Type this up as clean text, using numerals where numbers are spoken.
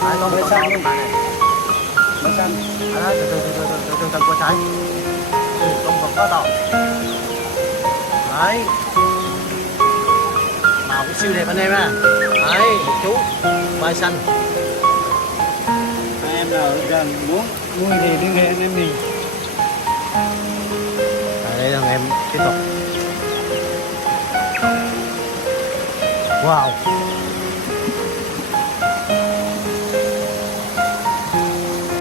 Đấy, có Mới một xanh con luôn. này này. Mới xanh. Đấy, từ từ qua trái. Con vật quá to. Đấy, màu cũng siêu đẹp anh em à. Đấy, một chú vai xanh. Anh em nào gần muốn nuôi thì liên hệ anh em mình. Đây thằng em tiếp tục. Wow.